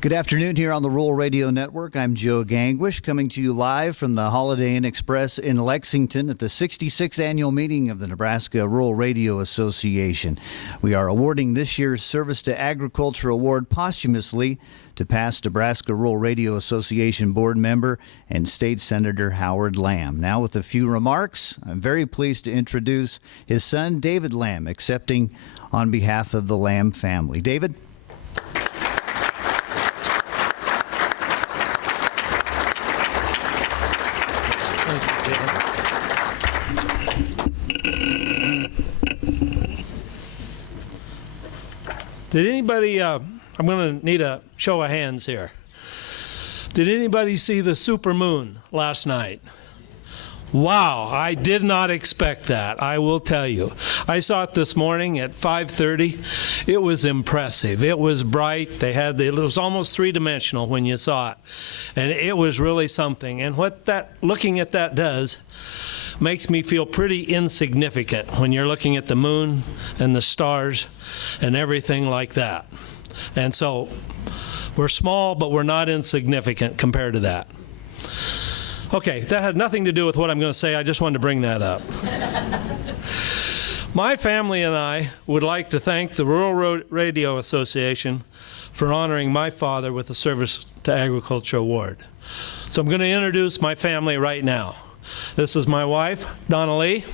Good afternoon here on the Rural Radio Network. I'm Joe Gangwish, coming to you live from the Holiday Inn Express in Lexington at the 66th annual meeting of the Nebraska Rural Radio Association. We are awarding this year's Service to Agriculture Award posthumously to past Nebraska Rural Radio Association board member and State Senator Howard Lamb. Now, with a few remarks, I'm very pleased to introduce his son, David Lamb, accepting on behalf of the Lamb family. David? Did anybody, I'm going to need a show of hands here. Did anybody see the supermoon last night? Wow, I did not expect that, I will tell you. I saw it this morning at 5:30. It was impressive. It was bright. It was almost three-dimensional when you saw it. And it was really something. And what looking at that does makes me feel pretty insignificant when you're looking at the moon and the stars and everything like that. And so we're small, but we're not insignificant compared to that. Okay, that had nothing to do with what I'm going to say. I just wanted to bring that up. My family and I would like to thank the Rural Radio Association for honoring my father with the Service to Agriculture Award. So I'm going to introduce my family right now. This is my wife, Donna Lee,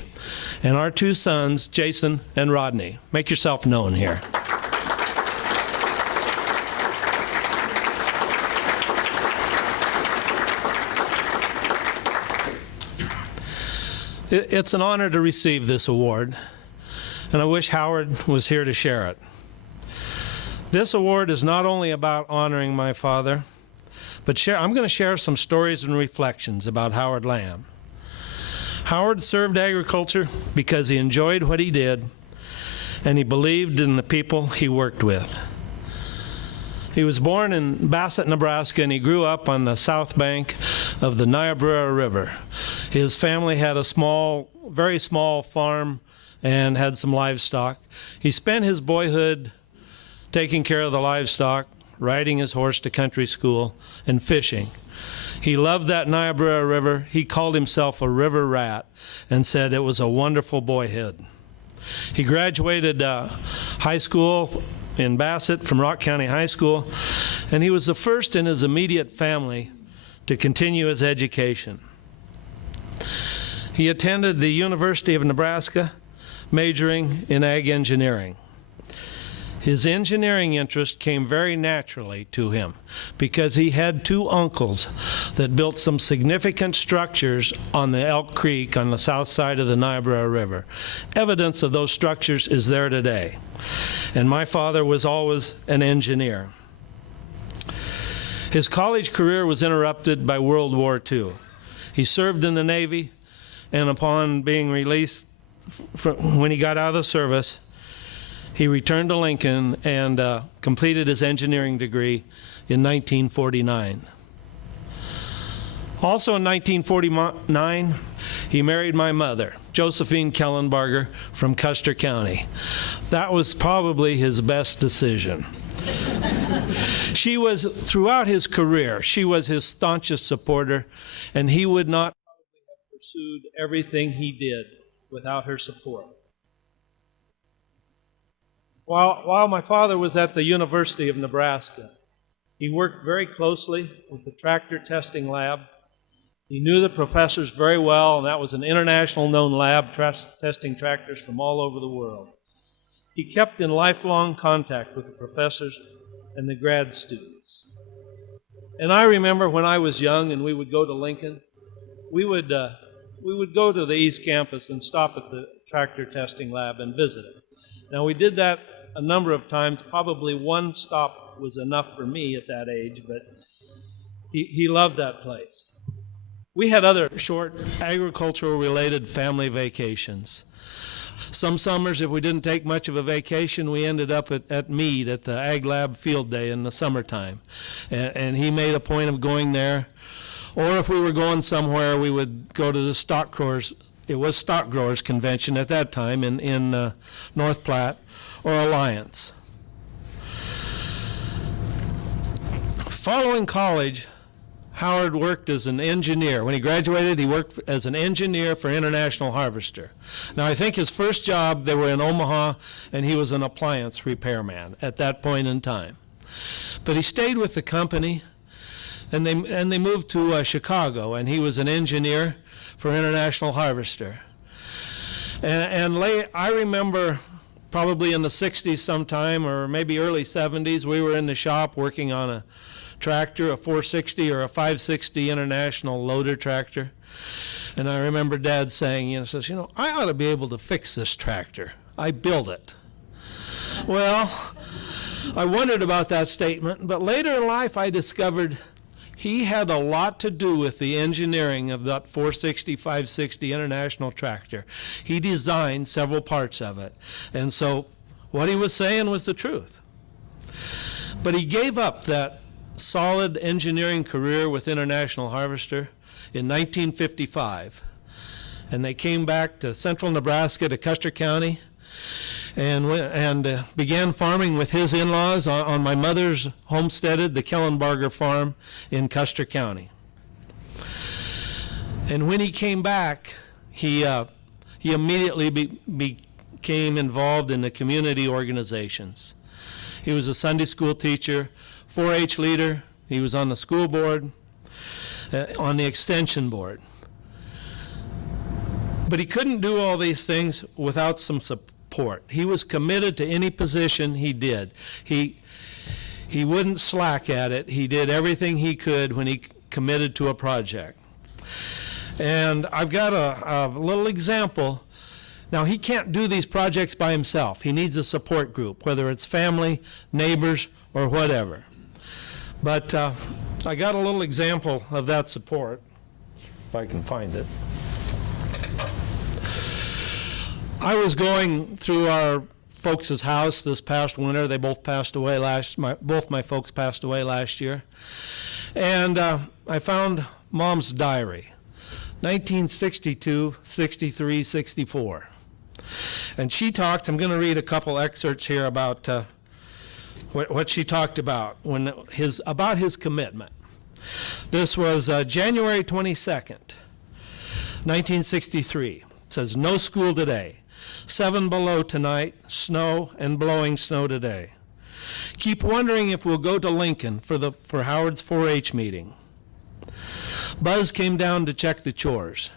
and our two sons, Jason and Rodney. Make yourself known here. It's an honor to receive this award, and I wish Howard was here to share it. This award is not only about honoring my father, but I'm going to share some stories and reflections about Howard Lamb. Howard served agriculture because he enjoyed what he did, and he believed in the people he worked with. He was born in Bassett, Nebraska, and he grew up on the south bank of the Niobrara River. His family had a very small farm and had some livestock. He spent his boyhood taking care of the livestock, riding his horse to country school, and fishing. He loved that Niobrara River. He called himself a river rat and said it was a wonderful boyhood. He graduated high school in Bassett from Rock County High School, and he was the first in his immediate family to continue his education. He attended the University of Nebraska, majoring in ag engineering. His engineering interest came very naturally to him because he had two uncles that built some significant structures on the Elk Creek on the south side of the Niobrara River. Evidence of those structures is there today. And my father was always an engineer. His college career was interrupted by World War II. He served in the Navy, and upon being released when he got out of the service, he returned to Lincoln and completed his engineering degree in 1949. Also in 1949, he married my mother, Josephine Kellenbarger from Custer County. That was probably his best decision. She was, throughout his career, she was his staunchest supporter, and he would not probably have pursued everything he did without her support. While my father was at the University of Nebraska, he worked very closely with the tractor testing lab. He knew the professors very well, and that was an international known lab testing tractors from all over the world. He kept in lifelong contact with the professors and the grad students. And I remember when I was young and we would go to Lincoln, we would go to the East Campus and stop at the tractor testing lab and visit it. Now, we did that a number of times. Probably one stop was enough for me at that age, but he loved that place. We had other short agricultural-related family vacations. Some summers, if we didn't take much of a vacation, we ended up at Meade at the Ag Lab Field Day in the summertime. And he made a point of going there. Or if we were going somewhere, we would go to the stock growers. It was stock growers convention at that time in North Platte or Alliance. Following college, Howard worked as an engineer. When he graduated, he worked as an engineer for International Harvester. Now, I think his first job, they were in Omaha, and he was an appliance repairman at that point in time. But he stayed with the company, and they moved to Chicago, and he was an engineer for International Harvester. I remember probably in the 60s sometime, or maybe early 70s, we were in the shop working on a tractor, a 460 or a 560 International loader tractor. And I remember Dad saying, I ought to be able to fix this tractor. I built it. Well, I wondered about that statement, but later in life I discovered he had a lot to do with the engineering of that 460, 560 International tractor. He designed several parts of it. And so what he was saying was the truth. But he gave up that solid engineering career with International Harvester in 1955. And they came back to central Nebraska, to Custer County, and began farming with his in-laws on my mother's homesteaded, the Kellenbarger farm in Custer County. And when he came back, he immediately became involved in the community organizations. He was a Sunday school teacher, 4-H leader. He was on the school board, on the extension board. But he couldn't do all these things without some support. He was committed to any position he did. He wouldn't slack at it. He did everything he could when he committed to a project. And I've got a little example. Now, he can't do these projects by himself. He needs a support group, whether it's family, neighbors, or whatever. But I got a little example of that support, if I can find it. I was going through our folks' house this past winter. They both passed away both my folks passed away last year. And I found Mom's diary, 1962, 63, 64. And she talked, I'm going to read a couple excerpts here about what she talked about about his commitment. This was January 22nd, 1963. It says, "No school today. 7 below tonight, snow and blowing snow today. Keep wondering if we'll go to Lincoln for Howard's 4-H meeting. Buzz came down to check the chores.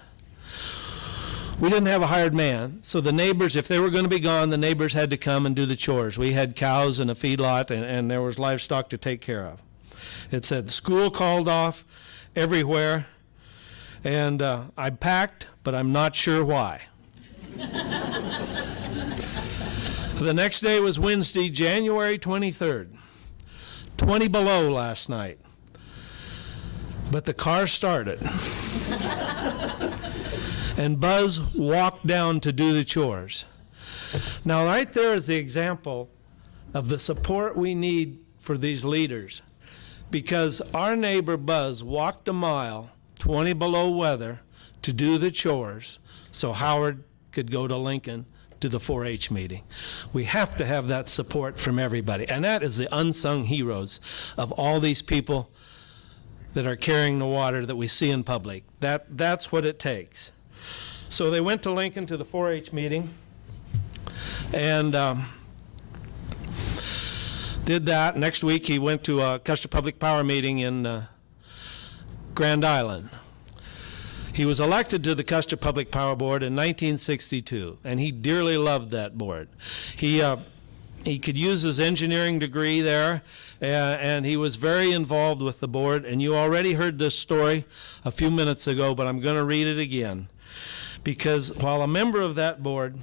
We didn't have a hired man, so the neighbors, if they were going to be gone, the neighbors had to come and do the chores. We had cows and a feedlot, and there was livestock to take care of. It said school called off everywhere, and I packed, but I'm not sure why." The next day was Wednesday, January 23rd. 20 below last night. But the car started. And Buzz walked down to do the chores. Now, right there is the example of the support we need for these leaders. Because our neighbor Buzz walked a mile, 20 below weather, to do the chores so Howard could go to Lincoln to the 4-H meeting. We have to have that support from everybody. And that is the unsung heroes of all these people that are carrying the water that we see in public. That's what it takes. So they went to Lincoln to the 4-H meeting and did that. Next week he went to a Custer Public Power meeting in Grand Island. He was elected to the Custer Public Power Board in 1962, and he dearly loved that board. He could use his engineering degree there, and he was very involved with the board. And you already heard this story a few minutes ago, but I'm going to read it again. Because while a member of that board,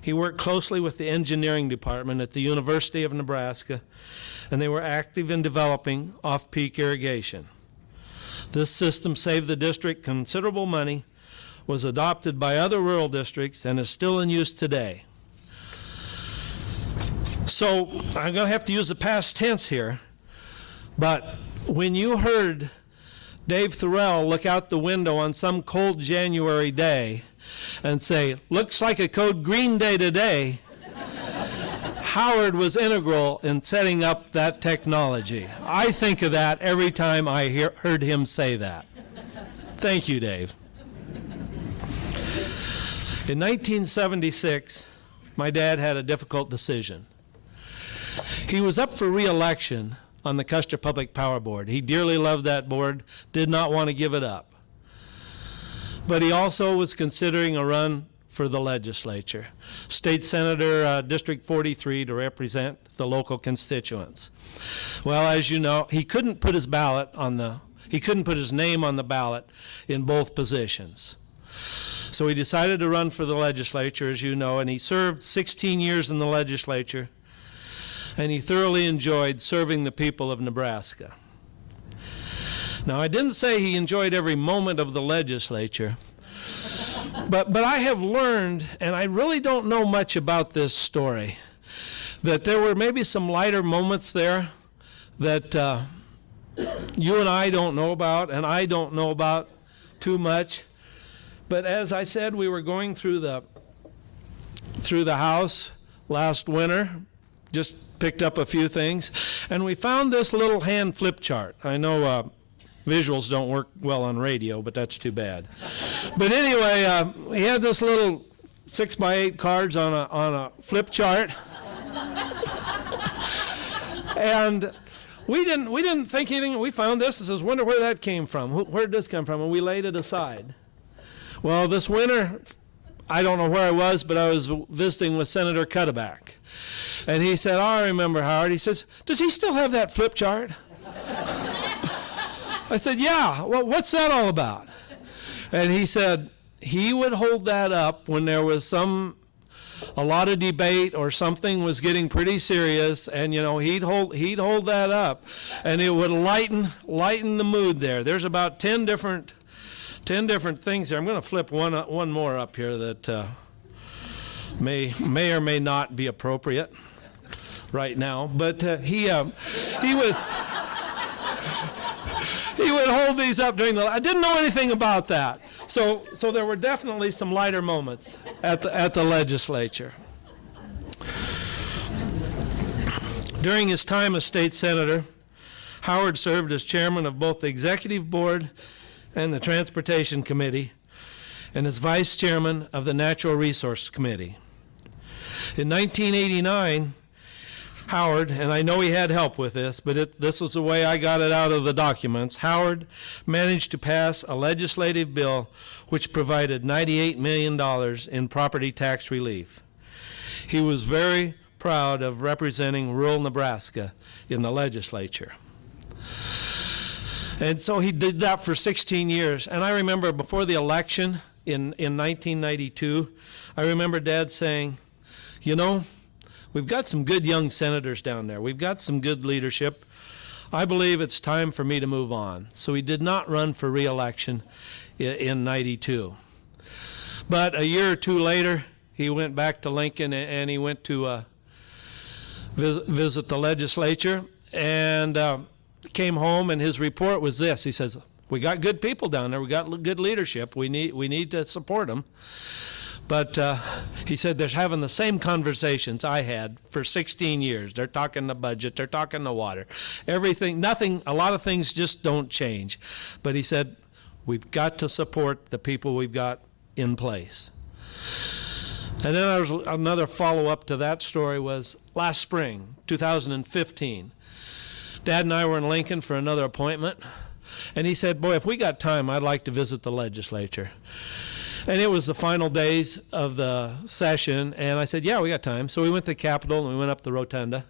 he worked closely with the engineering department at the University of Nebraska, and they were active in developing off-peak irrigation. This system saved the district considerable money, was adopted by other rural districts, and is still in use today. So I'm going to have to use the past tense here, but when you heard Dave Thorell look out the window on some cold January day and say, "Looks like a code green day today," Howard was integral in setting up that technology. I think of that every time I heard him say that. Thank you, Dave. In 1976, my dad had a difficult decision. He was up for re-election on the Custer Public Power Board. He dearly loved that board, did not want to give it up. But he also was considering a run for the legislature, State Senator District 43, to represent the local constituents. Well, as you know, he couldn't put his name on the ballot in both positions. So he decided to run for the legislature, as you know, and he served 16 years in the legislature, and he thoroughly enjoyed serving the people of Nebraska. Now, I didn't say he enjoyed every moment of the legislature, but I have learned, and I really don't know much about this story, that there were maybe some lighter moments there that you and I don't know about, and I don't know about too much. But as I said, we were going through the house last winter, just picked up a few things, and we found this little hand flip chart. I know visuals don't work well on radio, but that's too bad. But anyway, he had this little 6x8 cards on a flip chart, and we didn't think anything. We found this and says, "Wonder where that came from? Where did this come from?" And we laid it aside. Well, this winter, I don't know where I was, but I was visiting with Senator Cuddeback. And he said, "Oh, I remember Howard." He says, "Does he still have that flip chart?" I said, "Yeah, well, what's that all about?" And he said he would hold that up when there was a lot of debate or something was getting pretty serious, and he'd hold that up, and it would lighten the mood there. There's about 10 different things here. I'm going to flip one more up here that may or may not be appropriate right now. But he would hold these up during I didn't know anything about that. So there were definitely some lighter moments at the legislature. During his time as state senator, Howard served as chairman of both the executive board and the Transportation Committee, and as vice chairman of the Natural Resource Committee. In 1989, Howard, and I know he had help with this, but this was the way I got it out of the documents, Howard managed to pass a legislative bill which provided $98 million in property tax relief. He was very proud of representing rural Nebraska in the legislature. And so he did that for 16 years. And I remember before the election in 1992, I remember Dad saying, we've got some good young senators down there. We've got some good leadership. I believe it's time for me to move on. So he did not run for re-election in 92. But a year or two later, he went back to Lincoln and he went to visit the legislature, and came home, and his report was this. He says, "We got good people down there. We got good leadership. We need to support them." But he said they're having the same conversations I had for 16 years. They're talking the budget. They're talking the water. Everything, nothing, a lot of things just don't change. But he said, we've got to support the people we've got in place. And then there was another follow-up to that story was last spring, 2015. Dad and I were in Lincoln for another appointment, and he said, "Boy, if we got time, I'd like to visit the legislature." And it was the final days of the session, and I said, "Yeah, we got time." So we went to the Capitol, and we went up the rotunda,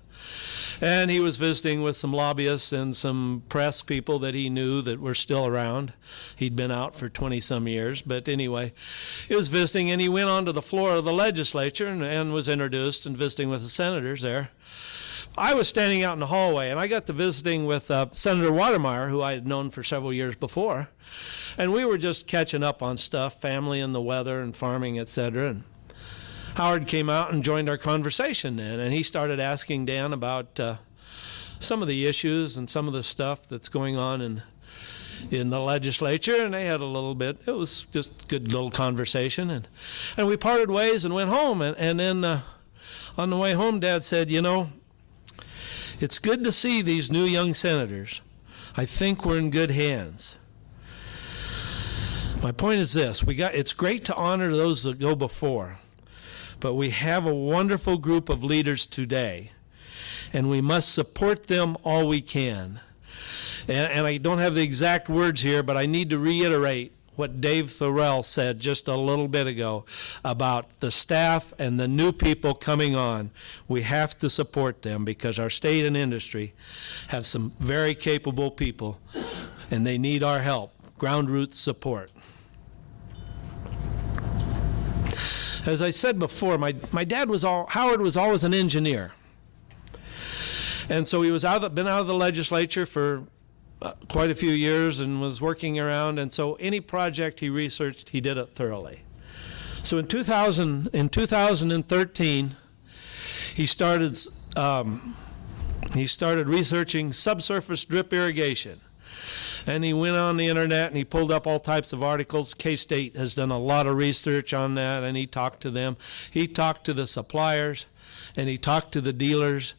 and he was visiting with some lobbyists and some press people that he knew that were still around. He'd been out for 20-some years, but anyway, he was visiting, and he went onto the floor of the legislature and was introduced and visiting with the senators there. I was standing out in the hallway, and I got to visiting with Senator Watermeyer, who I had known for several years before, and we were just catching up on stuff, family and the weather and farming, etc. And Howard came out and joined our conversation then, and he started asking Dan about some of the issues and some of the stuff that's going on in the legislature, and they had a little bit. It was just a good little conversation, and we parted ways and went home, and then On the way home, Dad said, you know, it's good to see these new young senators. I think we're in good hands. My point is this, it's great to honor those that go before, but we have a wonderful group of leaders today, and we must support them all we can. And I don't have the exact words here, but I need to reiterate what Dave Thorell said just a little bit ago about the staff and the new people coming on. We have to support them because our state and industry have some very capable people, and they need our help, ground roots support. As I said before, my dad Howard was always an engineer. And so he been out of the legislature for quite a few years and was working around, and so any project he researched, he did it thoroughly. So in 2013, he started researching subsurface drip irrigation. And he went on the internet and he pulled up all types of articles. K-State has done a lot of research on that, and he talked to them. He talked to the suppliers, and he talked to the dealers.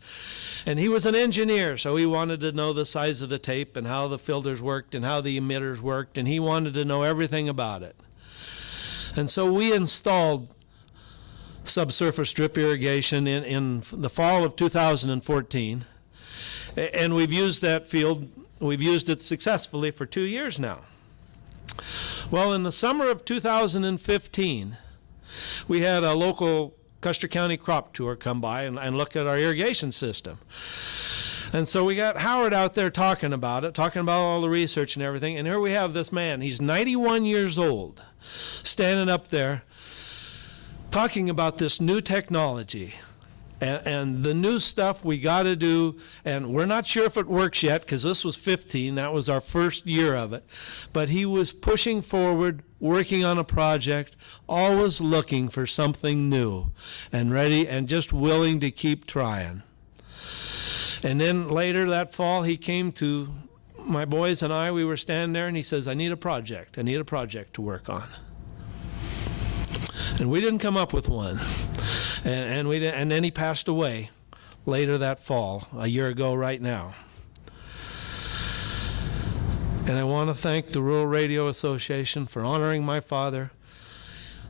And he was an engineer, so he wanted to know the size of the tape and how the filters worked and how the emitters worked, and he wanted to know everything about it. And so we installed subsurface drip irrigation in the fall of 2014, and we've used that field. We've used it successfully for 2 years now. Well, in the summer of 2015, we had a local Custer County crop tour come by and look at our irrigation system. And so we got Howard out there talking about it, talking about all the research and everything. And here we have this man. He's 91 years old, standing up there talking about this new technology. And the new stuff we got to do, and we're not sure if it works yet because this was 15, that was our first year of it. But he was pushing forward, working on a project, always looking for something new and ready and just willing to keep trying. And then later that fall, he came to my boys and I, we were standing there, and he says, I need a project to work on. And we didn't come up with one. And then he passed away later that fall, a year ago right now. And I want to thank the Rural Radio Association for honoring my father,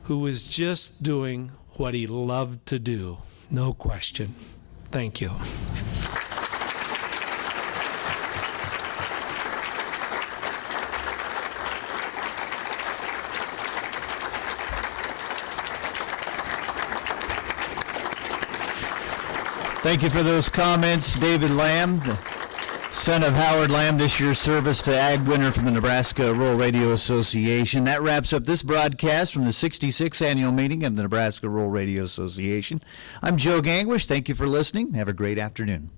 who was just doing what he loved to do, no question. Thank you. Thank you for those comments, David Lamb, the son of Howard Lamb, this year's service to Ag winner from the Nebraska Rural Radio Association. That wraps up this broadcast from the 66th annual meeting of the Nebraska Rural Radio Association. I'm Joe Gangwish. Thank you for listening. Have a great afternoon.